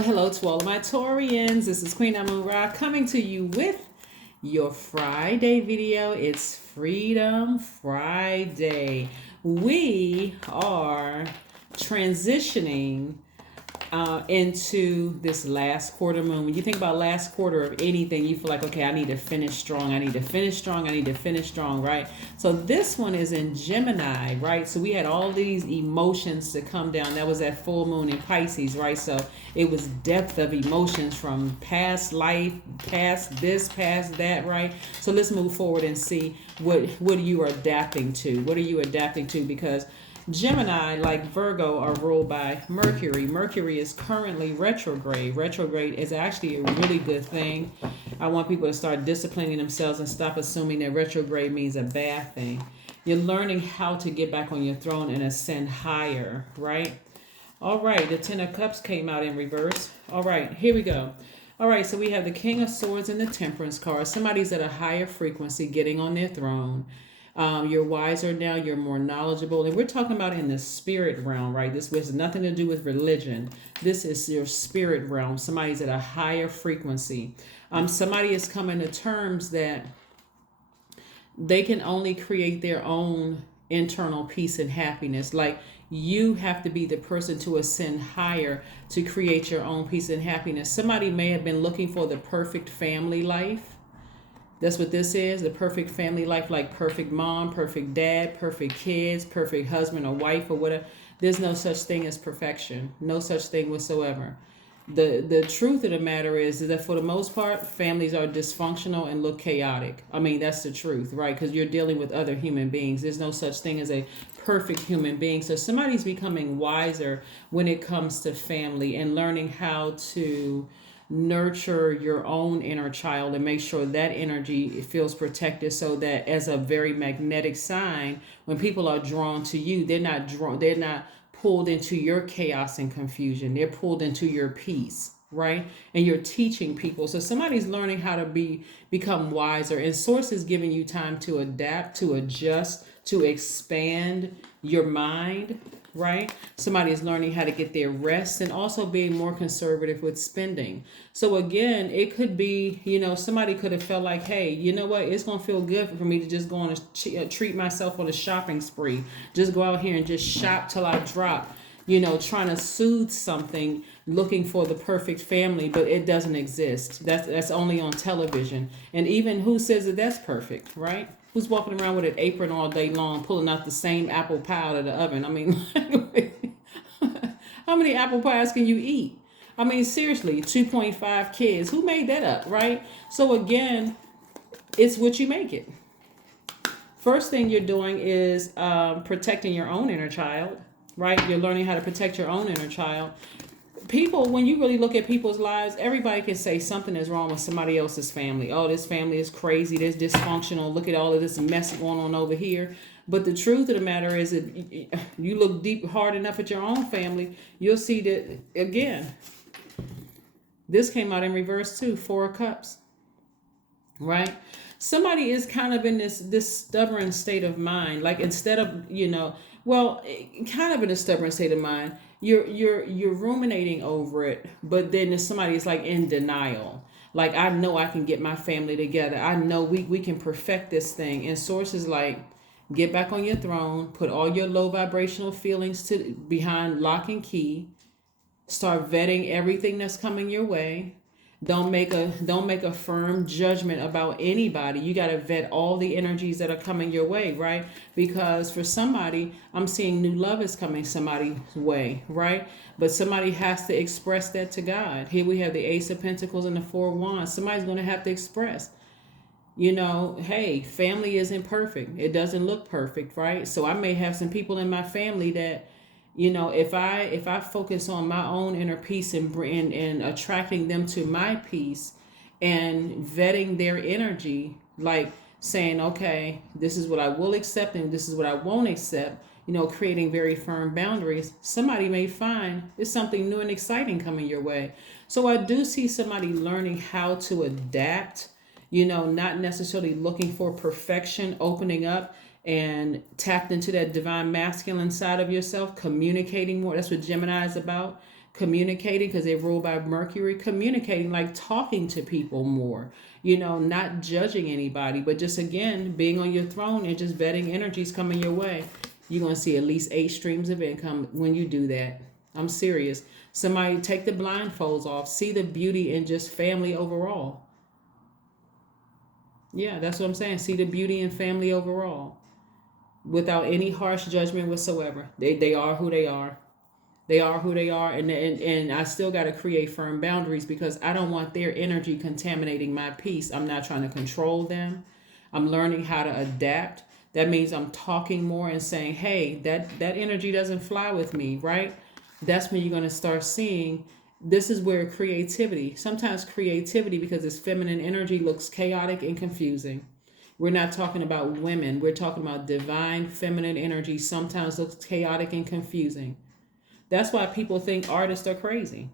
Hello to all of my Taurians. This is Queen Amun Ra coming to you with your Friday video. It's Freedom Friday. We are transitioning into this last quarter moon. When you think about last quarter of anything, you feel like, okay, I need to finish strong. I need to finish strong. I need to finish strong, right? So this one is in Gemini, right? So we had all these emotions to come down. That was that full moon in Pisces, right? So it was depth of emotions from past life, past this, past that, right? So let's move forward and see what you are adapting to. What are you adapting to? Because Gemini, like Virgo, are ruled by Mercury. Mercury is currently retrograde. Retrograde is actually a really good thing. I want people to start disciplining themselves and stop assuming that retrograde means a bad thing. You're learning how to get back on your throne and ascend higher, right? All right, the Ten of Cups came out in reverse. All right, here we go. All right, so we have the King of Swords and the Temperance card. Somebody's at a higher frequency getting on their throne. You're wiser now, you're more knowledgeable. And we're talking about in the spirit realm, right? This has nothing to do with religion. This is your spirit realm. Somebody's at a higher frequency. Somebody is coming to terms that they can only create their own internal peace and happiness. Like you have to be the person to ascend higher to create your own peace and happiness. Somebody may have been looking for the perfect family life. That's what this is, the perfect family life, like perfect mom, perfect dad, perfect kids, perfect husband or wife or whatever. There's no such thing as perfection. No such thing whatsoever. The truth of the matter is that for the most part, families are dysfunctional and look chaotic. I mean, that's the truth, right? Because you're dealing with other human beings. There's no such thing as a perfect human being. So somebody's becoming wiser when it comes to family and learning how to nurture your own inner child and make sure that energy feels protected, so that as a very magnetic sign, when people are drawn to you, they're not pulled into your chaos and confusion. They're pulled into your peace, right? And you're teaching people. So somebody's learning how to become wiser, and Source is giving you time to adapt, to adjust, to expand your mind, right? Somebody is learning how to get their rest and also being more conservative with spending. So again, it could be, somebody could have felt like, hey, you know what? It's going to feel good for me to just go on a treat myself on a shopping spree. Just go out here and just shop till I drop, trying to soothe something, looking for the perfect family, but it doesn't exist. That's only on television. And even who says that that's perfect, right? Who's walking around with an apron all day long, pulling out the same apple pie out of the oven? I mean, how many apple pies can you eat? I mean, seriously, 2.5 kids. Who made that up, right? So again, it's what you make it. First thing you're doing is protecting your own inner child, right? You're learning how to protect your own inner child. People, when you really look at people's lives, everybody can say something is wrong with somebody else's family. Oh, this family is crazy. This dysfunctional. Look at all of this mess going on over here. But the truth of the matter is that you look deep, hard enough at your own family, you'll see that, again, this came out in reverse too, 4 of Cups, right? Somebody is kind of in this stubborn state of mind. Like instead of, kind of in a stubborn state of mind, you're ruminating over it, but then there's somebody is like in denial. Like, I know I can get my family together. I know we can perfect this thing. And Source is like, get back on your throne, put all your low vibrational feelings behind lock and key, start vetting everything that's coming your way. Don't make a firm judgment about anybody. You got to vet all the energies that are coming your way, right? Because for somebody, I'm seeing new love is coming somebody's way, right? But somebody has to express that to God. Here we have the Ace of Pentacles and the 4 of Wands. Somebody's going to have to express, hey, family isn't perfect. It doesn't look perfect, right? So I may have some people in my family that, if I focus on my own inner peace and attracting them to my peace and vetting their energy, like saying, okay, this is what I will accept and this is what I won't accept, creating very firm boundaries, somebody may find there's something new and exciting coming your way. So I do see somebody learning how to adapt, not necessarily looking for perfection, opening up and tapped into that divine masculine side of yourself, communicating more. That's what Gemini is about. communicating, because they're ruled by Mercury, communicating, like talking to people more, not judging anybody, but just, again, being on your throne and just vetting energies coming your way. You're going to see at least 8 streams of income when you do that. I'm serious. Somebody take the blindfolds off, see the beauty in just family overall. Yeah, that's what I'm saying. See the beauty in family overall without any harsh judgment whatsoever. They are who they are. They are who they are, and I still got to create firm boundaries because I don't want their energy contaminating my peace. I'm not trying to control them. I'm learning how to adapt. That means I'm talking more and saying, hey, that energy doesn't fly with me, right? That's when you're going to start seeing, this is where creativity, sometimes creativity, because it's feminine energy, looks chaotic and confusing. We're not talking about women. We're talking about divine feminine energy sometimes looks chaotic and confusing. That's why people think artists are crazy.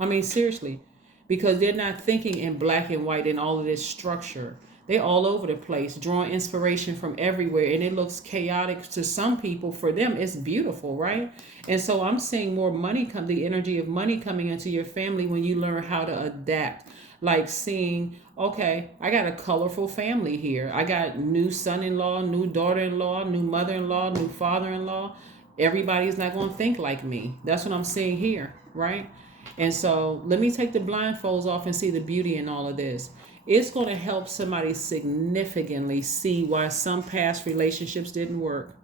I mean, seriously, because they're not thinking in black and white and all of this structure. They're all over the place, drawing inspiration from everywhere, and it looks chaotic to some people. For them, it's beautiful, right? And so I'm seeing more money come, the energy of money coming into your family when you learn how to adapt. Like seeing, okay, I got a colorful family here. I got new son-in-law, new daughter-in-law, new mother-in-law, new father-in-law. Everybody's not going to think like me. That's what I'm seeing here, right? And so let me take the blindfolds off and see the beauty in all of this. It's going to help somebody significantly see why some past relationships didn't work.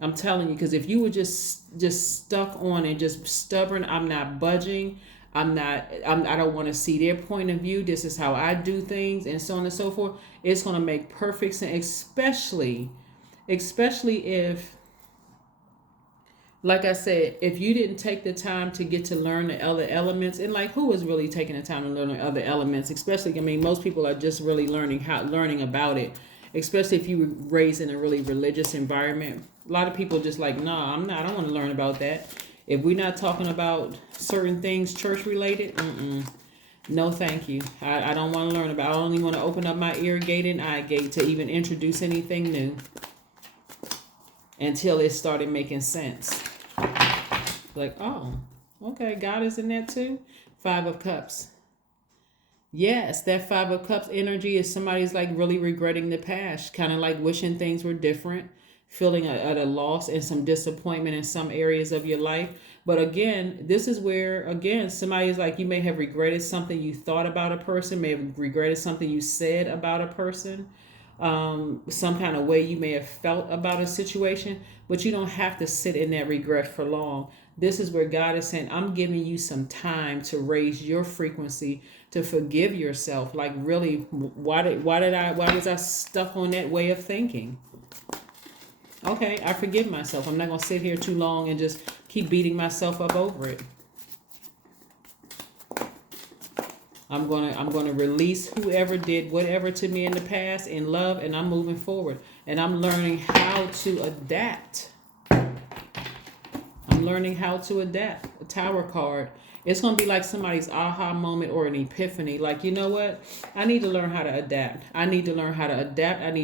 I'm telling you, because if you were just stuck on and just stubborn, I'm not budging. I don't want to see their point of view. This is how I do things, and so on and so forth. It's going to make perfect sense, especially if, like I said, if you didn't take the time to get to learn the other elements, and like, who is really taking the time to learn the other elements? Especially, I mean, most people are just really learning about it. Especially if you were raised in a really religious environment. A lot of people just like, nah, I don't want to learn about that. If we're not talking about certain things church related, no, thank you. I don't want to learn about. I don't even want to open up my ear gate and eye gate to even introduce anything new until it started making sense. Like, oh, okay, God is in that too. 5 of Cups. Yes, that 5 of Cups energy is somebody's like really regretting the past, kind of like wishing things were different, feeling at a loss and some disappointment in some areas of your life. But again, this is where, again, somebody is like, you may have regretted something you thought about a person, may have regretted something you said about a person, some kind of way you may have felt about a situation, but you don't have to sit in that regret for long. This is where God is saying, I'm giving you some time to raise your frequency, to forgive yourself. Like, really, why was I stuck on that way of thinking? Okay, I forgive myself. I'm not going to sit here too long and just keep beating myself up over it. I'm going to release whoever did whatever to me in the past in love, and I'm moving forward. And I'm learning how to adapt. A Tower card. It's going to be like somebody's aha moment or an epiphany. Like, you know what? I need to learn how to adapt. I need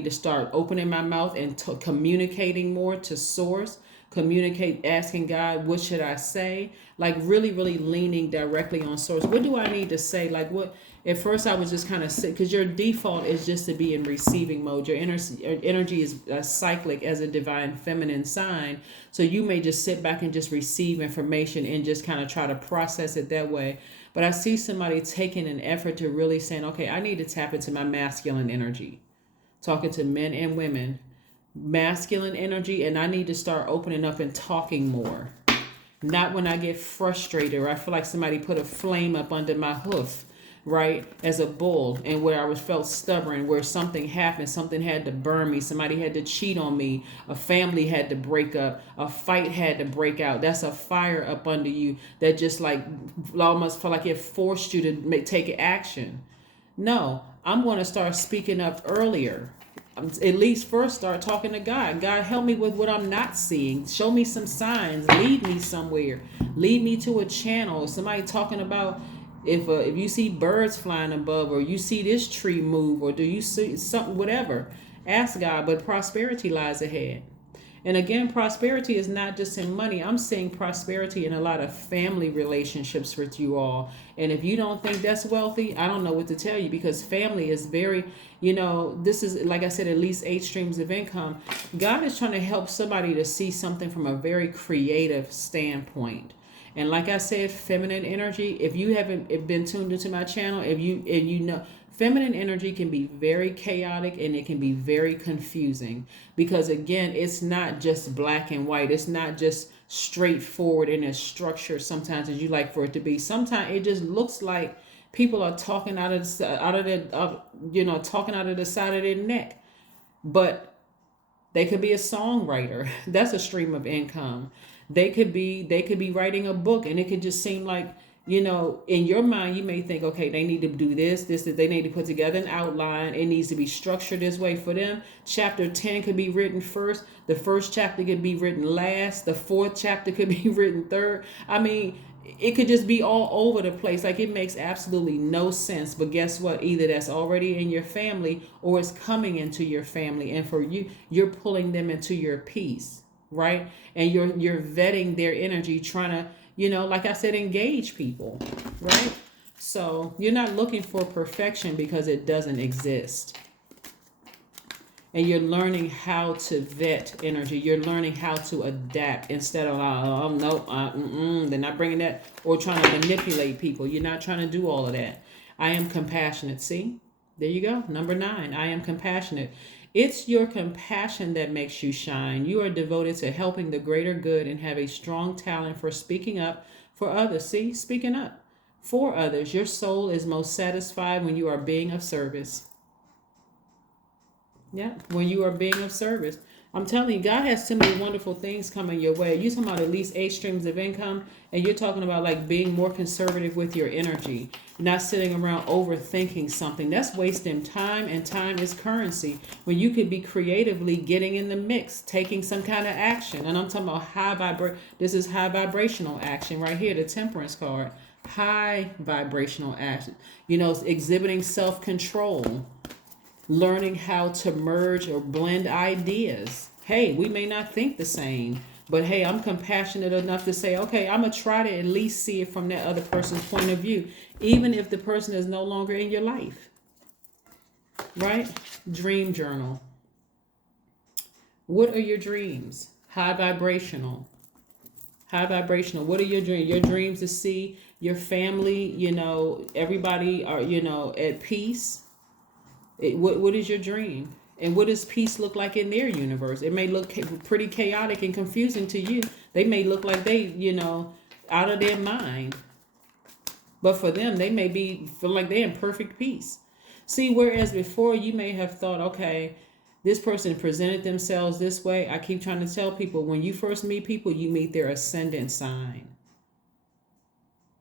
to start opening my mouth and communicating more to source. Communicate, asking God, what should I say? Like, really, really leaning directly on source. What do I need to say? Like, what? At first, I was just kind of sick, because your default is just to be in receiving mode. Your energy is cyclic as a divine feminine sign. So you may just sit back and just receive information and just kind of try to process it that way. But I see somebody taking an effort to really saying, okay, I need to tap into my masculine energy. Talking to men and women. Masculine energy, and I need to start opening up and talking more. Not when I get frustrated or I feel like somebody put a flame up under my hoof, right, as a bull, and where I felt stubborn, where something happened, something had to burn me, somebody had to cheat on me, a family had to break up, a fight had to break out. That's a fire up under you that just like almost felt like it forced you to take action. No, I'm going to start speaking up earlier. At least first start talking to God. God, help me with what I'm not seeing. Show me some signs. Lead me somewhere. Lead me to a channel. Somebody talking about if you see birds flying above, or you see this tree move, or do you see something, whatever. Ask God, but prosperity lies ahead. And again, prosperity is not just in money. I'm seeing prosperity in a lot of family relationships with you all. And if you don't think that's wealthy, I don't know what to tell you, because family is very, this is, like I said, at least 8 streams of income. God is trying to help somebody to see something from a very creative standpoint. And like I said, feminine energy, if you haven't been tuned into my channel, feminine energy can be very chaotic and it can be very confusing, because again, it's not just black and white. It's not just straightforward and as structured sometimes as you like for it to be. Sometimes it just looks like people are talking out of talking out of the side of their neck. But they could be a songwriter. That's a stream of income. They could be writing a book, and it could just seem like, in your mind, you may think, okay, they need to do this, they need to put together an outline. It needs to be structured this way for them. Chapter 10 could be written first. The first chapter could be written last. The fourth chapter could be written third. I mean, it could just be all over the place. Like, it makes absolutely no sense. But guess what? Either that's already in your family or it's coming into your family. And for you, you're pulling them into your peace, right? And you're vetting their energy, trying to, like I said, engage people, right? So you're not looking for perfection because it doesn't exist. And you're learning how to vet energy. You're learning how to adapt instead of, they're not bringing that, or trying to manipulate people. You're not trying to do all of that. I am compassionate. See, there you go. Number 9, I am compassionate. It's your compassion that makes you shine. You are devoted to helping the greater good and have a strong talent for speaking up for others. See, speaking up for others. Your soul is most satisfied when you are being of service. Yeah, when you are being of service. I'm telling you, God has so many wonderful things coming your way. You're talking about at least 8 streams of income, and you're talking about like being more conservative with your energy, not sitting around overthinking something. That's wasting time, and time is currency. When you could be creatively getting in the mix, taking some kind of action. And I'm talking about this is high vibrational action right here, the Temperance card. High vibrational action. Exhibiting self-control. Learning how to merge or blend ideas. Hey, we may not think the same, but hey, I'm compassionate enough to say, okay, I'm going to try to at least see it from that other person's point of view, even if the person is no longer in your life. Right? Dream journal. What are your dreams? High vibrational. High vibrational. What are your dreams? Your dreams to see your family, everybody are, at peace. What is your dream? And what does peace look like in their universe? It may look pretty chaotic and confusing to you. They may look like they, out of their mind. But for them, they may feel like they're in perfect peace. See, whereas before you may have thought, okay, this person presented themselves this way. I keep trying to tell people, when you first meet people, you meet their ascendant sign.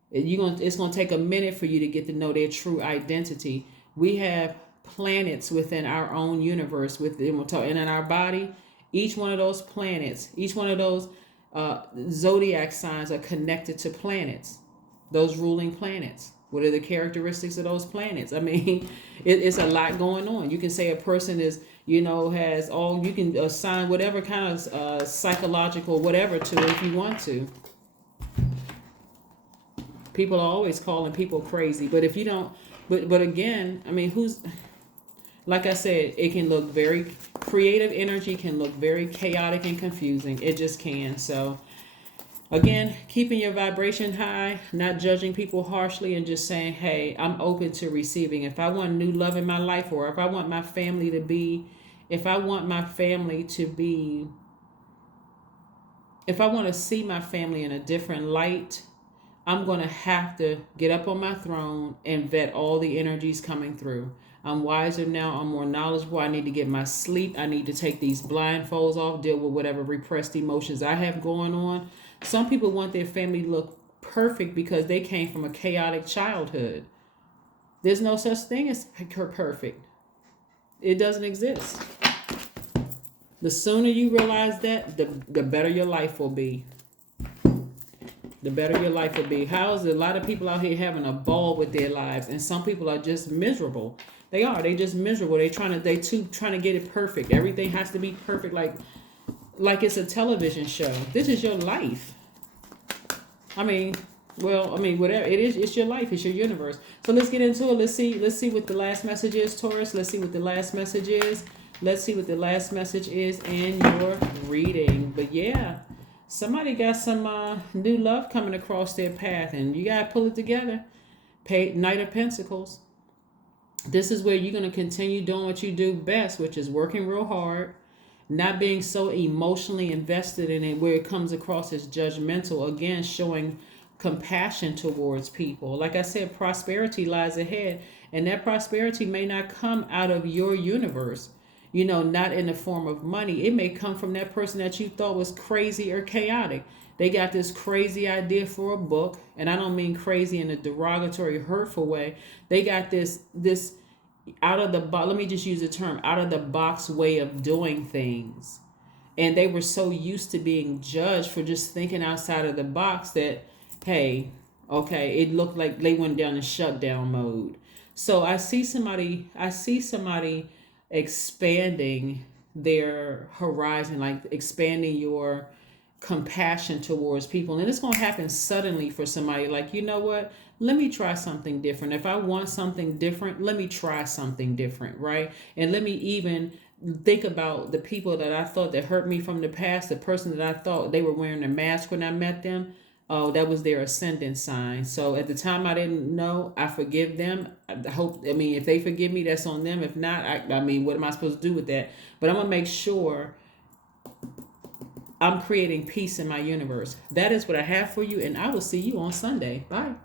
It's going to take a minute for you to get to know their true identity. We have planets within our own universe, and in our body. Each one of those planets, each one of those zodiac signs are connected to planets, those ruling planets. What are the characteristics of those planets? I mean, it's a lot going on. You can say a person is, has all, you can assign whatever kind of psychological whatever to it if you want to. People are always calling people crazy, but if you don't, but again, I mean, like I said, it can look very creative. Energy can look very chaotic and confusing. It just can. So again, keeping your vibration high, not judging people harshly, and just saying, hey, I'm open to receiving. If I want new love in my life, or if I want my family to be, if I want to see my family in a different light, I'm going to have to get up on my throne and vet all the energies coming through. I'm wiser now. I'm more knowledgeable. I need to get my sleep. I need to take these blindfolds off, deal with whatever repressed emotions I have going on. Some people want their family to look perfect because they came from a chaotic childhood. There's no such thing as perfect. It doesn't exist. The sooner you realize that, the better your life will be. The better your life will be. How's a lot of people out here having a ball with their lives, and some people are just miserable. They just miserable. They trying to get it perfect. Everything has to be perfect. Like, like it's a television show. This is your life. I mean, whatever it is, it's your life, it's your universe. So let's get into it. Let's see what the last message is, Taurus. Let's see what the last message is. Let's see what the last message is in your reading. But yeah, somebody got some new love coming across their path, and you gotta pull it together. Knight of Pentacles. This is where you're gonna continue doing what you do best, which is working real hard, not being so emotionally invested in it where it comes across as judgmental. Again, showing compassion towards people. Like I said, prosperity lies ahead, and that prosperity may not come out of your universe, not in the form of money. It may come from that person that you thought was crazy or chaotic. They got this crazy idea for a book, and I don't mean crazy in a derogatory, hurtful way. They got this out of the box, let me just use the term, out of the box way of doing things. And they were so used to being judged for just thinking outside of the box that, hey, okay, it looked like they went down in shutdown mode. So I see somebody expanding their horizon, like expanding your compassion towards people. And it's going to happen suddenly for somebody, like, you know what, let me try something different. If I want something different, let me try something different, right? And let me even think about the people that I thought that hurt me from the past. The person that I thought they were wearing a mask when I met them, oh, that was their ascendant sign. So at the time I didn't know, I forgive them. If they forgive me, that's on them. If not, what am I supposed to do with that? But I'm going to make sure I'm creating peace in my universe. That is what I have for you, and I will see you on Sunday. Bye.